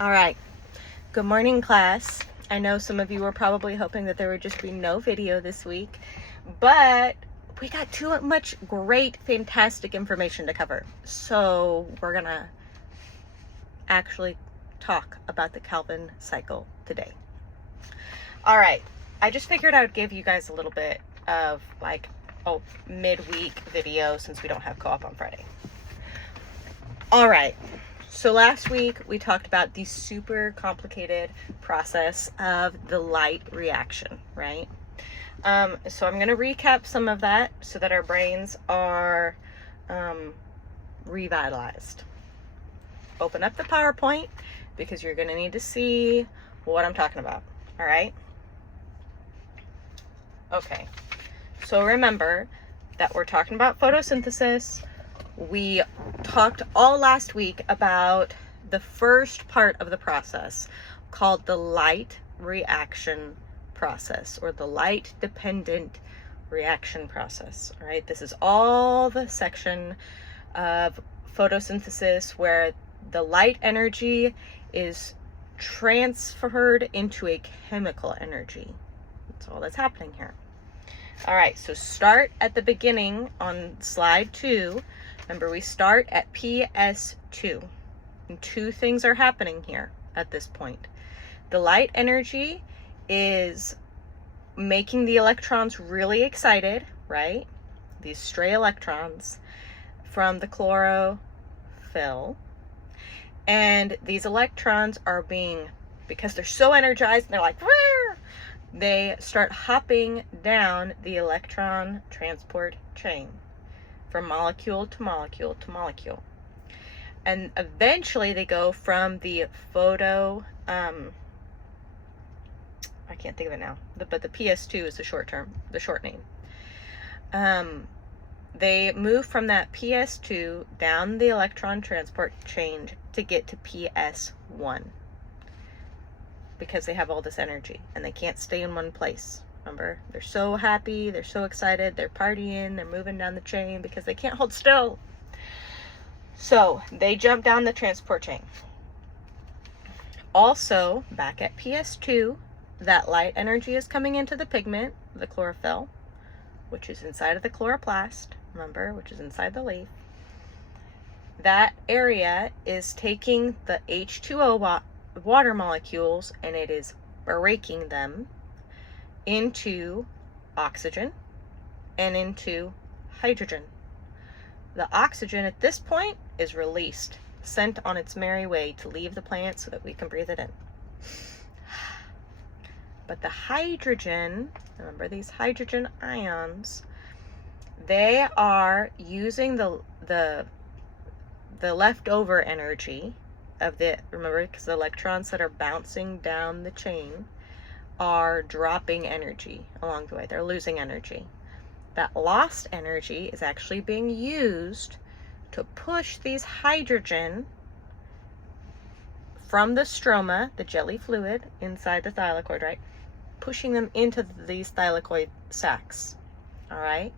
All right. Good morning, class. I know some of you were probably hoping that there would just be no video this week, but we got too much great, fantastic information to cover. So we're going to actually talk about the Kelvin cycle today. All right. I just figured I would give you guys a little bit of midweek video since we don't have co-op on Friday. All right. So last week we talked about the super complicated process of the light reaction, right? So I'm going to recap some of that so that our brains are revitalized. Open up the PowerPoint because you're going to need to see what I'm talking about, all right? Okay, so remember that we're talking about photosynthesis. We talked all last week about the first part of the process called the light reaction process, or the light dependent reaction process. All right, this is all the section of photosynthesis where the light energy is transferred into a chemical energy. That's all that's happening here. All right, so start at the beginning on slide 2. Remember, we start at PS2. And two things are happening here at this point. The light energy is making the electrons really excited, right? These stray electrons from the chlorophyll. And these electrons are being, because they're so energized, and they're like, "Wah!" They start hopping down the electron transport chain from molecule to molecule to molecule. And eventually they go from the I can't think of it now, but the PS2 is the short name. They move from that PS2 down the electron transport chain to get to PS1 because they have all this energy and they can't stay in one place. Remember, they're so happy, they're so excited, they're partying, they're moving down the chain because they can't hold still. So they jump down the transport chain. Also, back at PS2, that light energy is coming into the pigment, the chlorophyll, which is inside of the chloroplast, remember, which is inside the leaf. That area is taking the H2O water molecules and it is breaking them into oxygen and into hydrogen. The oxygen at this point is released, sent on its merry way to leave the plant so that we can breathe it in. But the hydrogen, remember these hydrogen ions, they are using the leftover energy of remember, because the electrons that are bouncing down the chain are dropping energy along the way. They're losing energy. That lost energy is actually being used to push these hydrogen from the stroma, the jelly fluid inside the thylakoid, right? Pushing them into these thylakoid sacs, all right?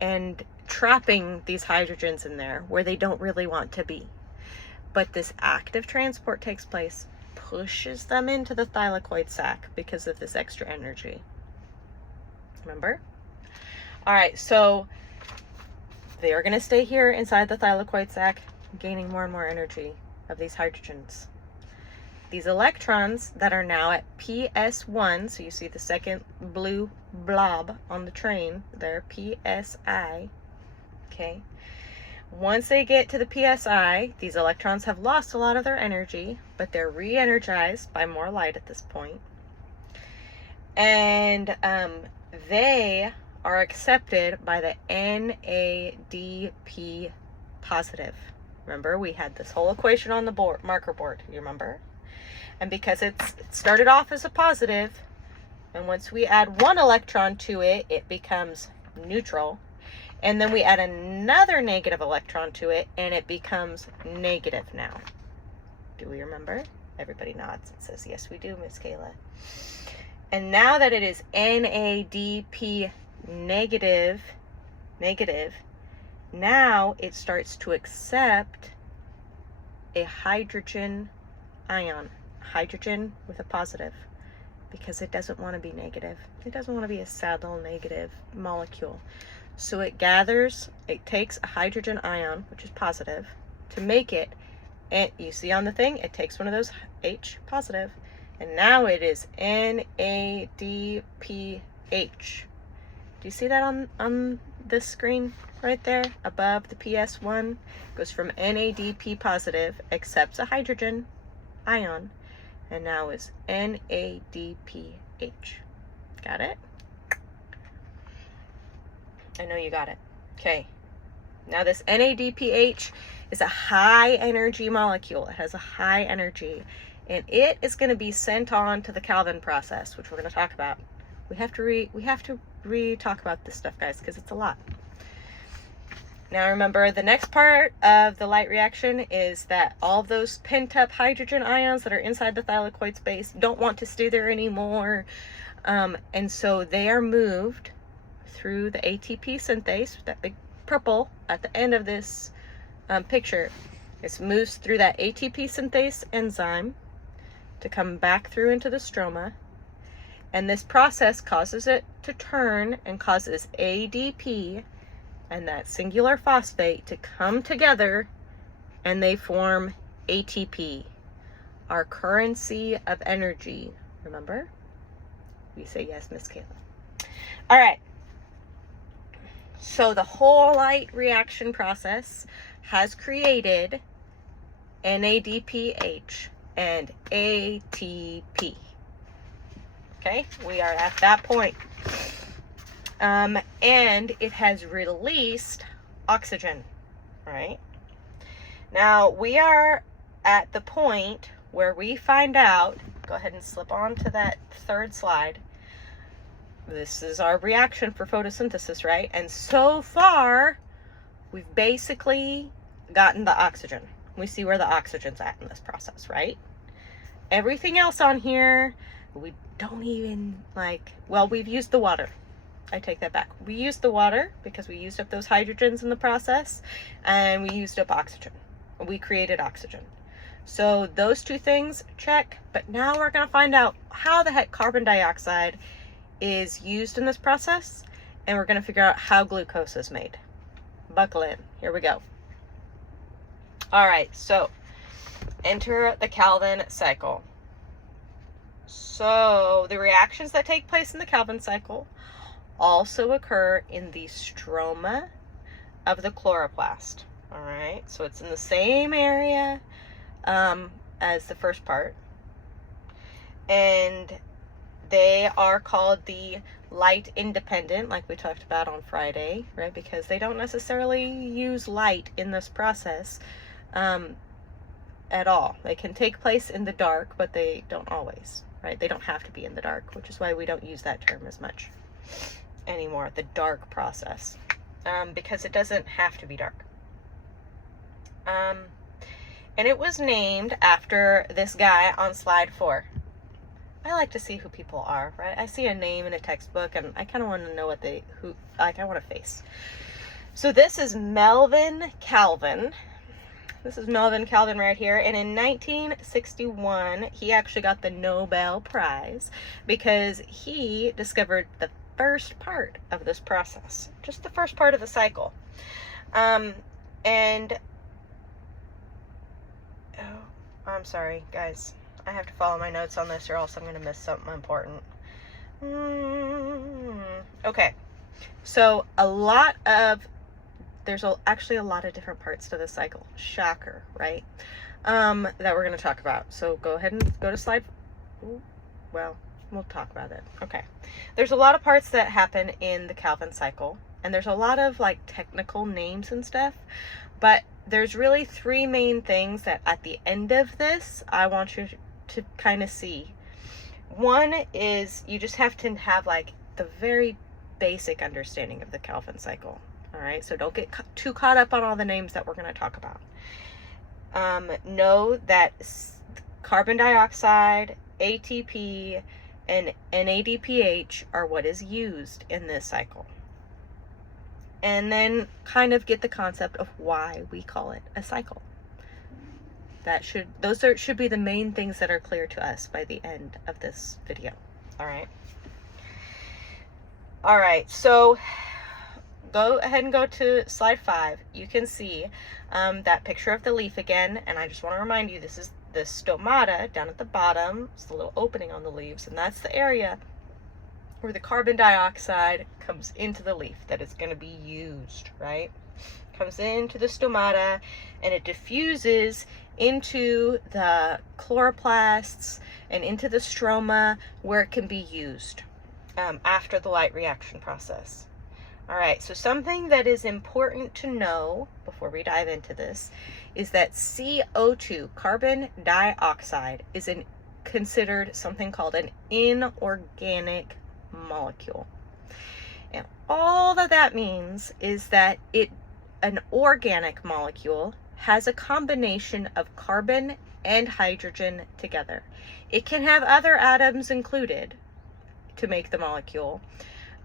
And trapping these hydrogens in there where they don't really want to be. But this active transport takes place, pushes them into the thylakoid sac because of this extra energy. Remember? All right, so they are going to stay here inside the thylakoid sac, gaining more and more energy of these hydrogens. These electrons that are now at PS1, so you see the second blue blob on the train there, PSI, okay? Once they get to the PSI, these electrons have lost a lot of their energy, but they're re-energized by more light at this point. And they are accepted by the NADP positive. Remember, we had this whole equation on the marker board, you remember? And because it started off as a positive, and once we add one electron to it, it becomes neutral. And then we add another negative electron to it, and it becomes negative now. Do we remember? Everybody nods and says, yes, we do, Miss Kayla. And now that it is NADP negative, now it starts to accept a hydrogen ion, hydrogen with a positive, because it doesn't want to be negative. It doesn't want to be a sad little negative molecule. So it takes a hydrogen ion, which is positive, to make it, and you see on the thing, it takes one of those H positive, and now it is NADPH. Do you see that on this screen right there above the PS1? Goes from NADP positive, accepts a hydrogen ion, and now is NADPH. Got it? I know you got it. Okay. Now this NADPH is a high energy molecule. It has a high energy, and it is going to be sent on to the Calvin process, which we're going to talk about. We have to re-talk about this stuff, guys, because it's a lot. Now remember, the next part of the light reaction is that all of those pent up hydrogen ions that are inside the thylakoid space don't want to stay there anymore. And so they are moved through the ATP synthase, that big purple at the end of this picture. It moves through that ATP synthase enzyme to come back through into the stroma. And this process causes it to turn and causes ADP and that singular phosphate to come together, and they form ATP, our currency of energy. Remember? We say yes, Miss Kayla. All right. So the whole light reaction process has created NADPH and ATP. Okay, we are at that point. And it has released oxygen, right? Now we are at the point where we find out, go ahead and slip on to that third slide. This is our reaction for photosynthesis, right? And so far, we've basically gotten the oxygen. We see where the oxygen's at in this process, right? Everything else on here, we don't even we've used the water. I take that back. We used the water because we used up those hydrogens in the process, and we used up oxygen. We created oxygen. So those two things, check. But now we're going to find out how the heck carbon dioxide is used in this process, and we're going to figure out how glucose is made. Buckle in. Here we go. All right, so enter the Calvin cycle. So the reactions that take place in the Calvin cycle also occur in the stroma of the chloroplast. All right, so it's in the same area as the first part, and they are called the light independent, like we talked about on Friday, right? Because they don't necessarily use light in this process at all. They can take place in the dark, but they don't always, right? They don't have to be in the dark, which is why we don't use that term as much anymore, the dark process, because it doesn't have to be dark. And it was named after this guy on slide 4. I like to see who people are, right? I see a name in a textbook, and I kind of want to know I want a face. So this is Melvin Calvin. This is Melvin Calvin right here. And in 1961, he actually got the Nobel Prize because he discovered the first part of this process, just the first part of the cycle. I'm sorry, guys. I have to follow my notes on this or else I'm going to miss something important. Okay. So there's actually a lot of different parts to this cycle. Shocker, right? That we're going to talk about. So go ahead and go to slide. Well, we'll talk about it. Okay. There's a lot of parts that happen in the Calvin cycle, and there's a lot of technical names and stuff, but there's really 3 main things that at the end of this, I want you to kind of see. One is you just have to have the very basic understanding of the Calvin cycle. All right, so don't get too caught up on all the names that we're going to talk about. Know that carbon dioxide, ATP, and NADPH are what is used in this cycle. And then kind of get the concept of why we call it a cycle. should be the main things that are clear to us by the end of this video. All right, so go ahead and go to slide 5. You can see that picture of the leaf again, and I just want to remind you, this is the stomata down at the bottom. It's the little opening on the leaves, and that's the area where the carbon dioxide comes into the leaf that is going to be used, right? Comes into the stomata and it diffuses into the chloroplasts and into the stroma where it can be used after the light reaction process. All right, so something that is important to know before we dive into this is that CO2, carbon dioxide, is considered something called an inorganic molecule. And all that means is that an organic molecule has a combination of carbon and hydrogen together. It can have other atoms included to make the molecule,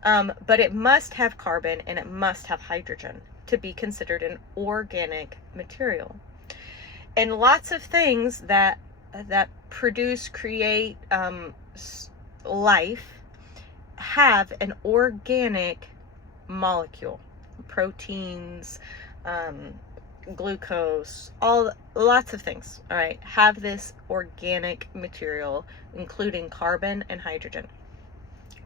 but it must have carbon and it must have hydrogen to be considered an organic material. And lots of things that create life have an organic molecule. Proteins, glucose, lots of things, all right, have this organic material, including carbon and hydrogen.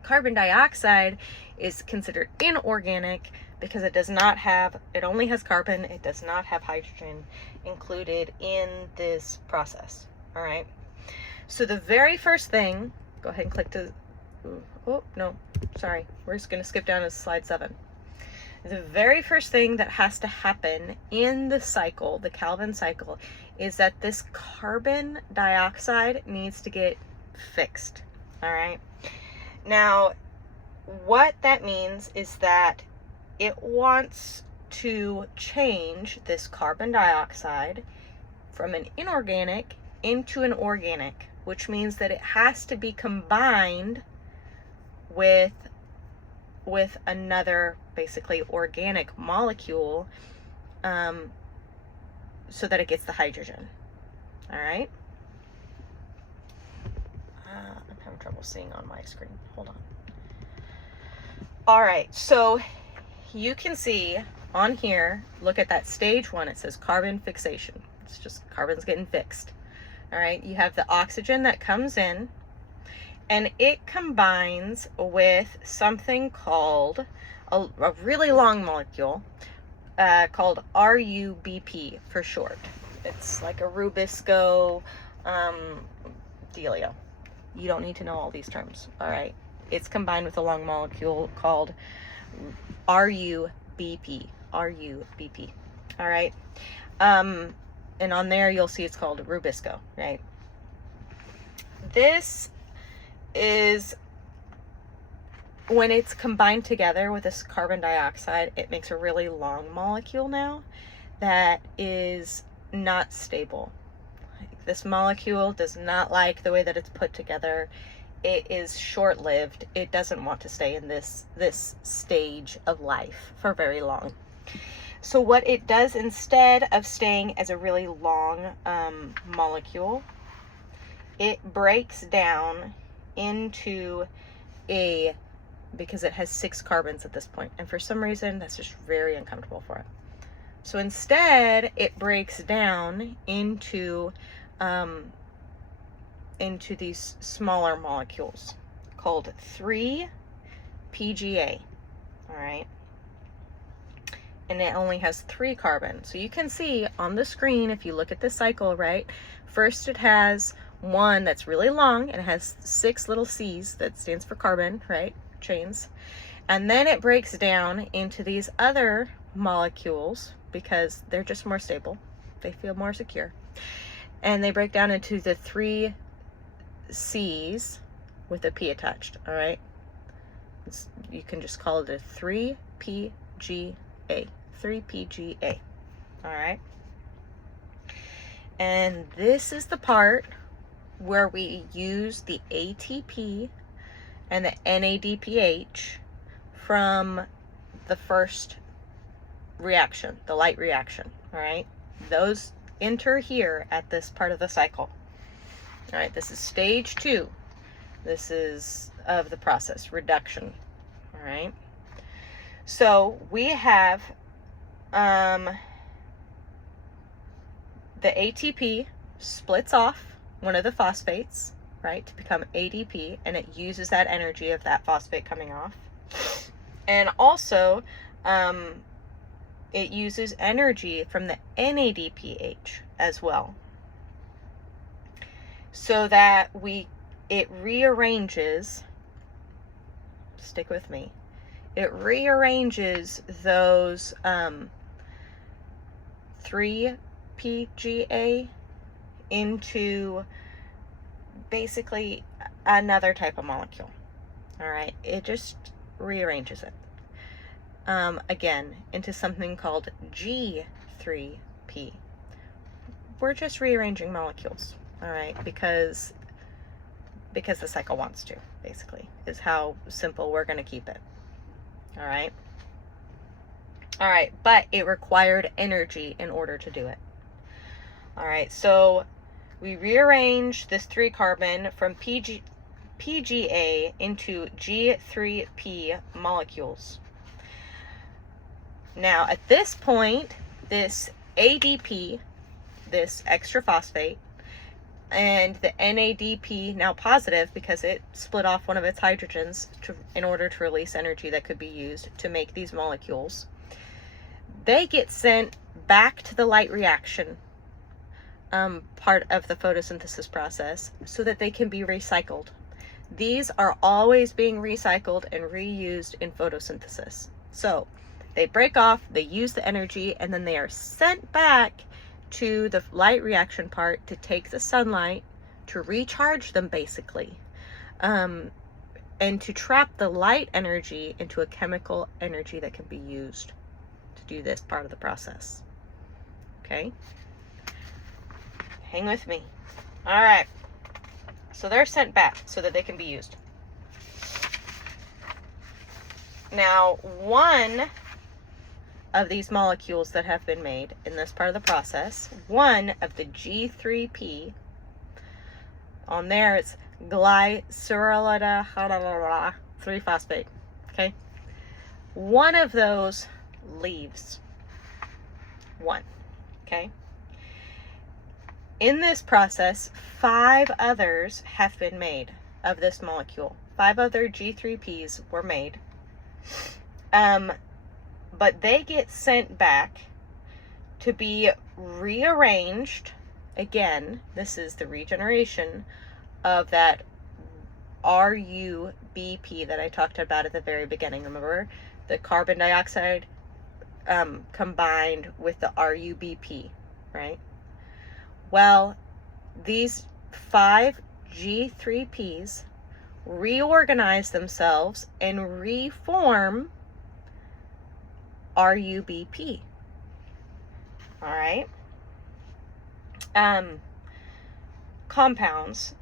Carbon dioxide is considered inorganic because it only has carbon, it does not have hydrogen included in this process, all right? So the very first thing, go ahead and click to, oh, no, sorry, we're just gonna skip down to slide 7. The very first thing that has to happen in the cycle, the Calvin cycle, is that this carbon dioxide needs to get fixed, all right? Now, what that means is that it wants to change this carbon dioxide from an inorganic into an organic, which means that it has to be combined with another basically organic molecule so that it gets the hydrogen. All right. I'm having trouble seeing on my screen. Hold on. All right, so you can see on here, look at that stage 1, it says carbon fixation. It's just carbon's getting fixed. All right, you have the oxygen that comes in and it combines with something called a really long molecule called RUBP for short. It's like a Rubisco dealio. You don't need to know all these terms, all right? It's combined with a long molecule called RUBP, all right? And on there you'll see it's called Rubisco, right? This is, when it's combined together with this carbon dioxide, it makes a really long molecule now that is not stable. This molecule does not like the way that it's put together. It is short-lived. It doesn't want to stay in this stage of life for very long. So what it does, instead of staying as a really long molecule, it breaks down into because it has 6 carbons at this point, and for some reason that's just very uncomfortable for it. So instead it breaks down into these smaller molecules called 3-PGA, all right? And it only has 3 carbons. So you can see on the screen, if you look at the cycle, right, first it has one that's really long and it has 6 little C's, that stands for carbon, right, chains. And then it breaks down into these other molecules because they're just more stable. They feel more secure. And they break down into the 3 C's with a P attached, all right? You can just call it a 3-PGA, 3-PGA, all right? And this is the part where we use the ATP and the NADPH from the first reaction, the light reaction, all right? Those enter here at this part of the cycle. All right, this is stage 2. This is of the process, reduction. All right. So we have the ATP splits off one of the phosphates, right, to become ADP, and it uses that energy of that phosphate coming off. And also, it uses energy from the NADPH as well, so that it rearranges, stick with me, it rearranges those 3-PGA into basically another type of molecule. All right, it just rearranges it again into something called G3P. We're just rearranging molecules, all right, because the cycle wants to, basically, is how simple we're going to keep it. All right, but it required energy in order to do it. All right, so we rearrange this 3 carbon from PGA into G3P molecules. Now, at this point, this ADP, this extra phosphate, and the NADP, now positive because it split off one of its hydrogens in order to release energy that could be used to make these molecules, they get sent back to the light reaction part of the photosynthesis process so that they can be recycled. These are always being recycled and reused in photosynthesis. So they break off, they use the energy, and then they are sent back to the light reaction part to take the sunlight, to recharge them basically, and to trap the light energy into a chemical energy that can be used to do this part of the process. Okay? Hang with me. All right. So they're sent back so that they can be used. Now, one of these molecules that have been made in this part of the process, one of the G3P, on there it's glycerolide 3-phosphate, okay? One of those leaves. One, okay? In this process, 5 others have been made of this molecule. 5 other G3Ps were made. But they get sent back to be rearranged. Again, this is the regeneration of that RUBP that I talked about at the very beginning. Remember? The carbon dioxide combined with the RUBP, right? Well, these 5 G3Ps reorganize themselves and reform RUBP. All right. Compounds.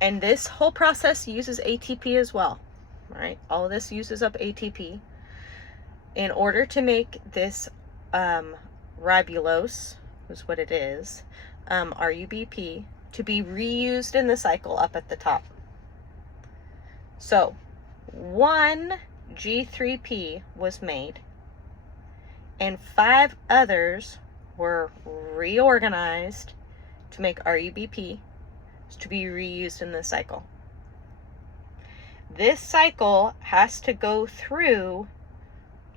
And this whole process uses ATP as well. All right. All of this uses up ATP. In order to make this ribulose, is what it is, RUBP, to be reused in the cycle up at the top. So, one G3P was made, and 5 others were reorganized to make RUBP to be reused in the cycle. This cycle has to go through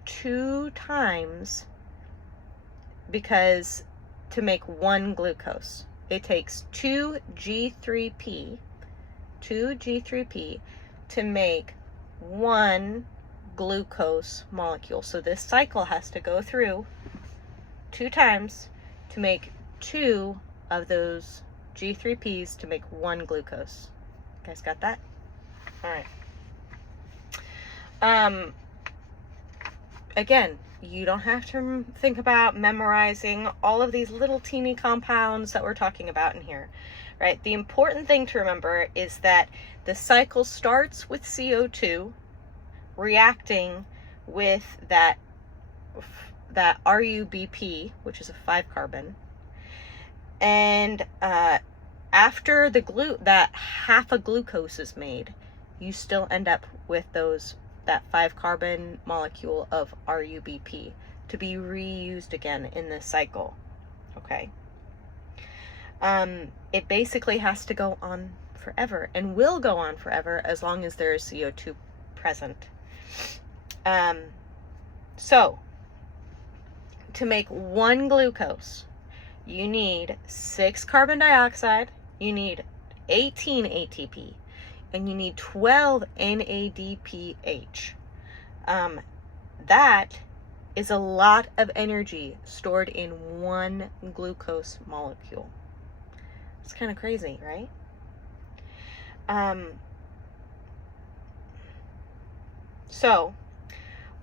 2 times because to make 1 glucose. It takes 2 G3P to make 1 glucose molecule. So this cycle has to go through 2 times to make 2 of those G3Ps to make 1 glucose. You guys got that? All right. Again, you don't have to think about memorizing all of these little teeny compounds that we're talking about in here, right? The important thing to remember is that the cycle starts with CO2 reacting with that RUBP, which is a 5 carbon, And after that half a glucose is made, you still end up with that 5-carbon molecule of RUBP to be reused again in this cycle. Okay. It basically has to go on forever, and will go on forever as long as there is CO2 present. So to make 1 glucose, you need 6 carbon dioxide, you need 18 ATP, and you need 12 NADPH. That is a lot of energy stored in 1 glucose molecule. It's kind of crazy, right? So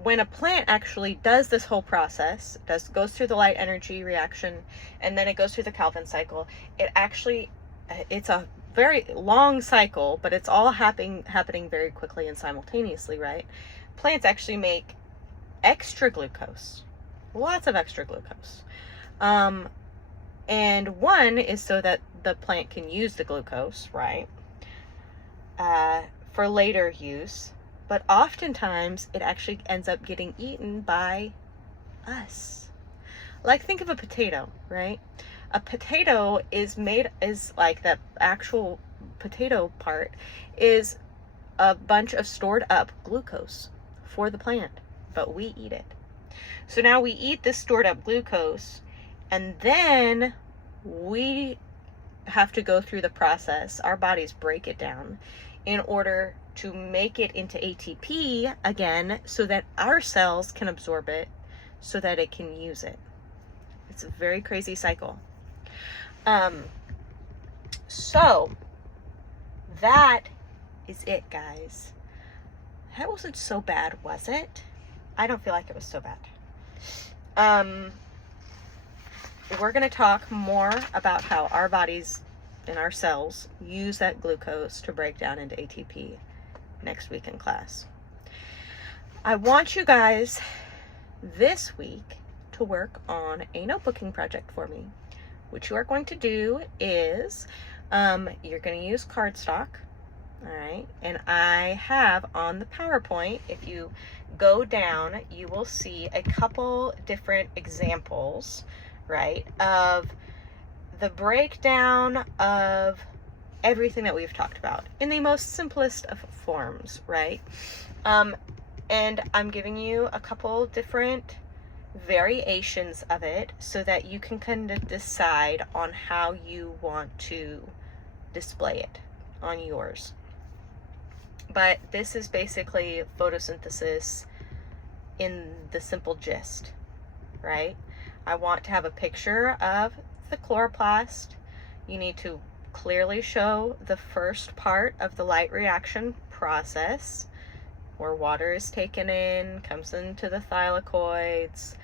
when a plant actually does this whole process, goes through the light energy reaction, and then it goes through the Calvin cycle, it's a very long cycle, but it's all happening very quickly and simultaneously, right? Plants actually make extra glucose, lots of extra glucose. And one is so that the plant can use the glucose, right, for later use. But oftentimes it actually ends up getting eaten by us. Like, think of a potato, right? A potato is like, the actual potato part is a bunch of stored up glucose for the plant, but we eat it. So now we eat this stored up glucose, and then we have to go through the process. Our bodies break it down in order to make it into ATP again, so that our cells can absorb it, so that it can use it. It's a very crazy cycle. So that is it, guys. That wasn't so bad, was it? I don't feel like it was so bad. We're going to talk more about how our bodies and our cells use that glucose to break down into ATP next week in class. I want you guys this week to work on a notebooking project for me. What you are going to do is you're going to use cardstock. All right, and I have on the PowerPoint, if you go down, you will see a couple different examples, right, of the breakdown of everything that we've talked about in the most simplest of forms, right? And I'm giving you a couple different variations of it so that you can kind of decide on how you want to display it on yours. But this is basically photosynthesis in the simple gist, right? I want to have a picture of the chloroplast. You need to clearly show the first part of the light reaction process, where water is taken in, comes into the thylakoids,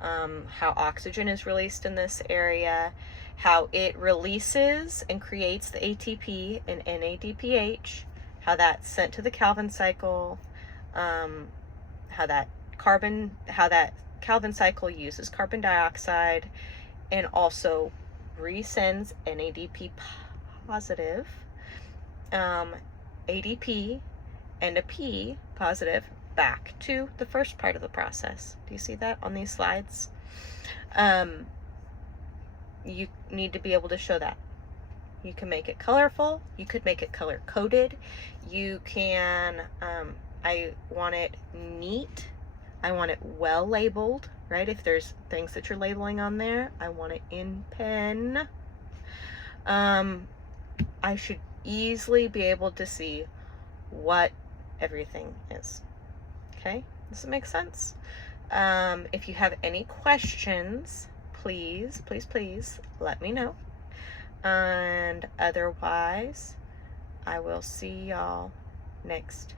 how oxygen is released in this area, how it releases and creates the ATP and NADPH, how that's sent to the Calvin cycle, how that Calvin cycle uses carbon dioxide and also resends NADP positive, ADP and a P positive back to the first part of the process. Do you see that on these slides? You need to be able to show that. You can make it colorful. You could make it color coded. You can, I want it neat. I want it well labeled, right? If there's things that you're labeling on there, I want it in pen. I should easily be able to see what everything is. Okay, does it make sense? If you have any questions, please let me know. And otherwise, I will see y'all next